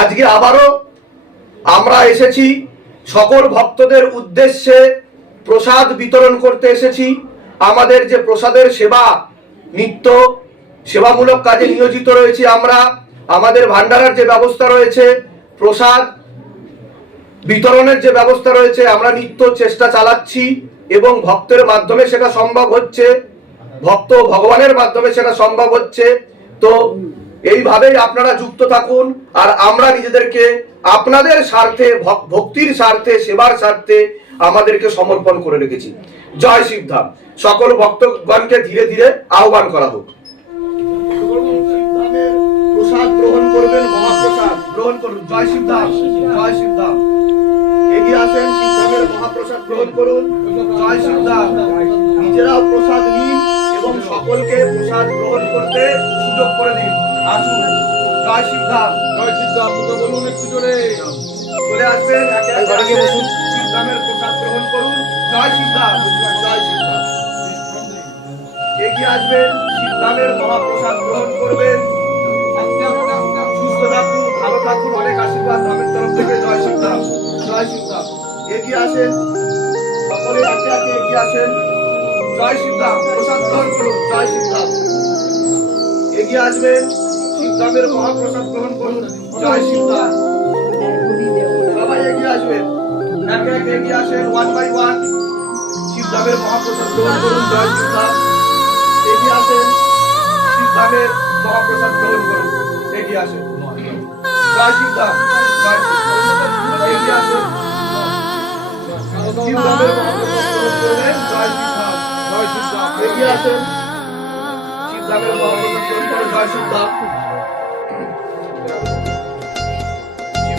আজকে আবারও আমরা এসেছি, সকল ভক্তদের উদ্দেশ্যে প্রসাদ বিতরণ করতে এসেছি। আমাদের যে প্রসাদের সেবা, নিত্য সেবামূলক কাজে নিয়োজিত রয়েছি আমরা, আমাদের ভান্ডারার যে ব্যবস্থা রয়েছে, প্রসাদ বিতরণের যে ব্যবস্থা রয়েছে, আমরা নিত্য চেষ্টা চালাচ্ছি এবং ভক্তের মাধ্যমে সেটা সম্ভব হচ্ছে। ভক্ত ভগবানের মাধ্যমে সেটা সম্ভব হচ্ছে। তো এইভাবেই আপনারা যুক্ত থাকুন আর আমরা নিজেদেরকে আপনাদের স্বার্থে ভক্তির স্বার্থে, সেবার স্বার্থে আমাদেরকে সমর্পণ করে রেখেছি। জয় শিবধাম। সকল ভক্তগণকে ধীরে ধীরে আহ্বান করা হোক। নিজেরাও প্রসাদ নিন এবং সকলকে প্রসাদ গ্রহণ করতে সুযোগ করে দিন। আসুন জয় শিবধাম জয় সিদ্ধা মুখে বলুন একটু জোরে। চলে আসবেন শিবধামের প্রসাদ গ্রহণ করুন। জয় শিবধাম জয় শিবধাম। এগিয়ে আসবেন শিবধামের মহাপ্রসাদ গ্রহণ করবেন। সুস্থ থাকুন ভালো থাকুন অনেক আশীর্বাদ ধামের তরফ থেকে। জয় শিবধাম জয় শিবধাম। এগিয়ে আসেন সকলে একে একে এগিয়ে আসেন। জয় শিবধাম প্রসাদ গ্রহণ করুন জয় শিবধাম। এগিয়ে আসবেন। শিবধামের মহাপ্রসাদ গ্রহণ করুন। জয় শিবধাম সবাই এগিয়ে আসবেন। একে একে এগিয়ে আসেন ওয়ান বাই ওয়ান শিবধামের মহাপ্রসাদ গ্রহণ করুন, জয় শিবধাম এগিয়ে আসেন, শিবধামের মহাপ্রসাদ গ্রহণ করুন। এগিয়ে আসেন। জয় শিবধাম জয় শিবধাম এগিয়ে আসেন। জয় শিবধাম জয় শিবধাম এগিয়ে আসেন। শিবধামের মহাপ্রসাদ গ্রহণ করুন, জয় শিবধাম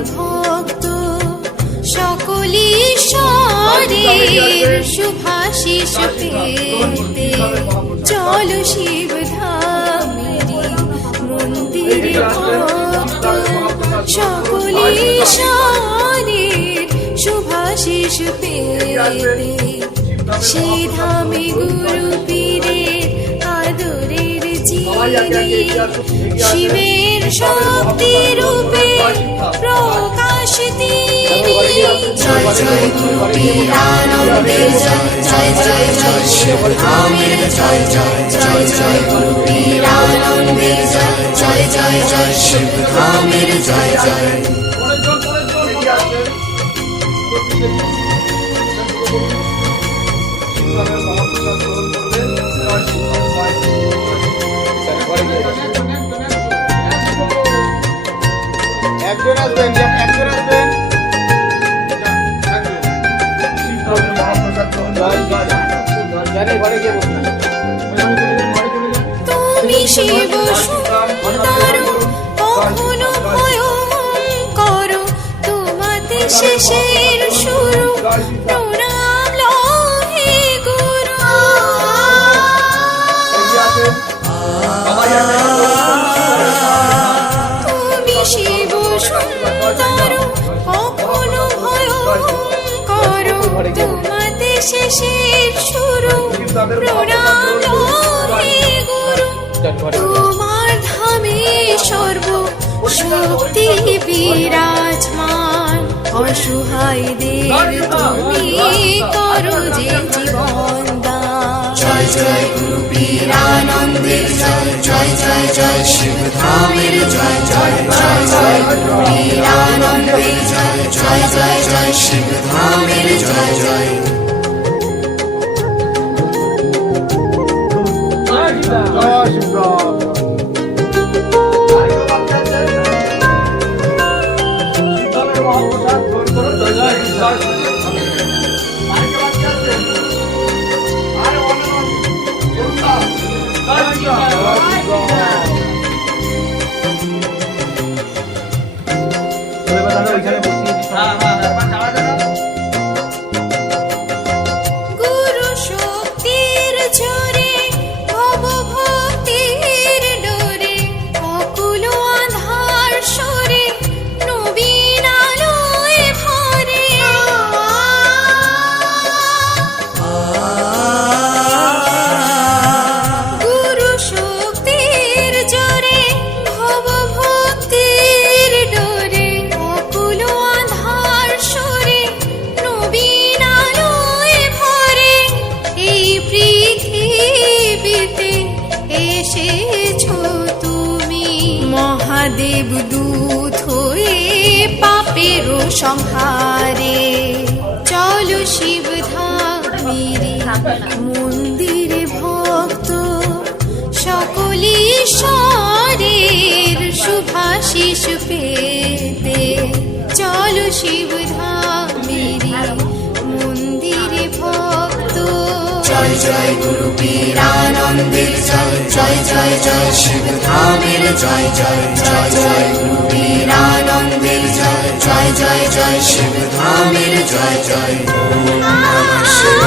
ভক্ত সকলি ঈশ্বরের শুভাশিস পেতে। চলো শিব ধামেরি মন্দিরে ভক্ত সকলি ঈশ্বরের শুভাশিস পেতে। সে ধামে গুরু চিনি শিবের শক্তি রূপে প্রকাশ জয় জয় গুরু পীরানন্দের জয় জয় জয় শিব ধামের জয় জয় জয় জয় গুরু পীরানন্দের জয় জয় জয় শিব জয় জয়। এগিয়ে আসবেন তুমি শিব সুন্দর কখনো ভয় করো শেষের শুরু করো তোমাতে শেষের শুরু প্রণাম লহে গুরু তোমার ধামে সর্ব শক্তি বিরাজমান অসহায়দের তুমি করো যে জীবন দান জয় জয় গুরু পীরানন্দের জয় জয় জয় জয় শিব ধামের জয় জয় জয় জয় গুরু পীরানন্দের জয় জয় জয় জয় শিব ধামের জয় জয়। জয় শিবরাম। দেবদূত হয়ে পাপের সংহারে। চলো শিব ধামেরে মন্দিরে ভক্ত সকলে ঈশ্বরের শুভাশিস পেতে। চলো শিব ধামেরে মন্দিরে ভক্ত জয় জয় গুরু জয় জয় জয় শিব ধামের জয় জয় জয় জয় গুরু আনন্দের জয় জয় জয় জয় শিব ধামের জয় জয়। শিবায়